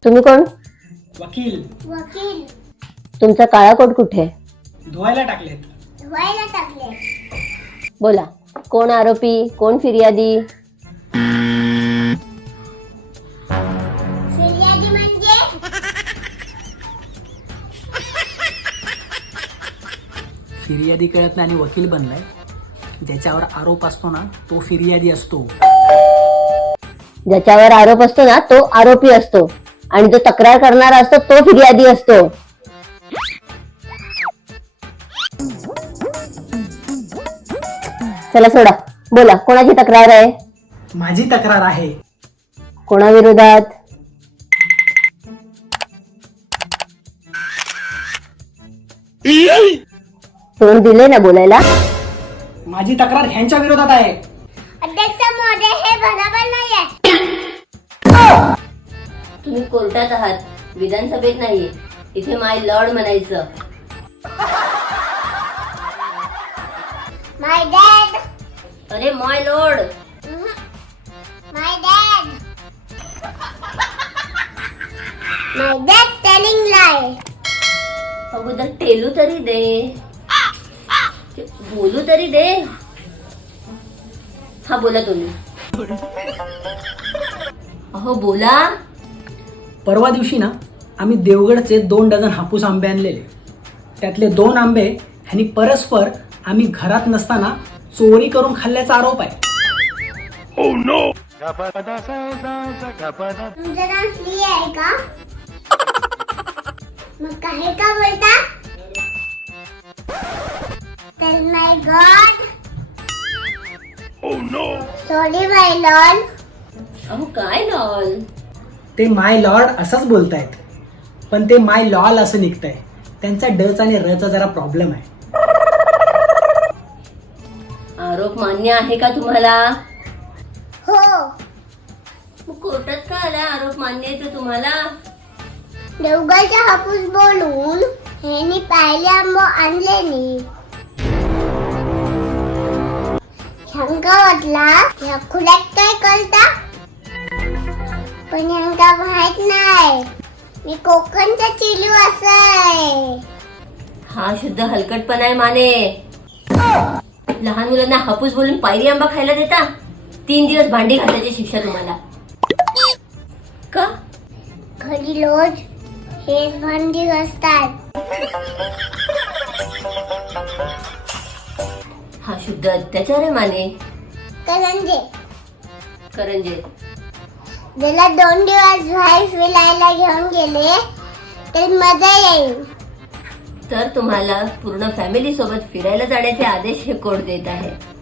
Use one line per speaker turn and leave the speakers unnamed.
तुम्ही कोण?
वकील.
वकील.
तुमचा काळा कोट कुठे?
धुवायला टाकलेत.
धुवायला टाकले.
बोला, कोण आरोपी, कोण फिर्यादी?
फिर्यादी म्हणजे
फिर्यादी कळत नाही आणि वकील बनलाय. ज्याच्यावर आरोप असतो ना तो फिर्यादी असतो.
ज्याच्यावर आरोप असतो ना तो आरोपी असतो आणि जो तक्रार करणारा असतो तो फिर्यादी असतो. चला सोडा, बोला, कोणाची तक्रार आहे?
माझी तक्रार आहे.
कोणाविरोधात? तोंड दिले ना बोलायला.
माझी तक्रार ह्यांच्या विरोधात आहे.
अध्यक्ष महोदय, हे बरोबर नाहीये.
तुम्ही कोर्टात आहात, विधानसभेत नाहीये. इथे माय लॉर्ड म्हणायचं.
My dad.
अरे my lord.
My dad. My dad telling lie.
अगोदर टेलू तरी दे, बोलू तरी दे. हा बोला तुम्ही. अहो बोला.
परवा दिवशी ना आम्ही देवगडचे 2 डझन हापूस आंबे आणलेले. त्यातले 2 आंबे ह्यांनी परस्पर आम्ही घरात नसताना चोरी करून खाल्ल्याचा आरोप आहे.
तुमचं नाव श्री आहे का? मग काही का बोलता? Tell my god. Sorry my lord.
अहो काय लॉल?
ते माय लॉर्ड असंच बोलतायत, पण ते माय लॉल असं निघतंय. त्यांचा डच आणि रचा जरा प्रॉब्लेम आहे.
आरोप मान्य आहे का तुम्हाला?
हो.
मग कोर्टात का आला? आरोप मान्य आहे तर तुम्हाला?
देवगडचा हापूस बोलून ह्यांनी पाहिले आंबो आणले नी. ह्यांका वाटला ह्या खुल्यात काय कळता, पण ह्यांका माहित नाही मी कोकणचा चिलू असाय.
हा शुद्ध हलकटपणा आहे माने. लहान मुलांना हापूस बोलून पायरी आंबा खायला देता. 3 दिवस भांडी घासायची शिक्षा तुम्हाला. का?
घरी रोज हेच भांडी घासतात.
हा शुद्ध अत्याचार आहे माने. करंजे
ज्याला 2 दिवस बाहेर फिरायला घेऊन गेले तर मजा येईल.
तर तुम्हाला पूर्ण फॅमिली सोबत फिरायला जाण्याचे आदेश हे कोर्ट देत आहे.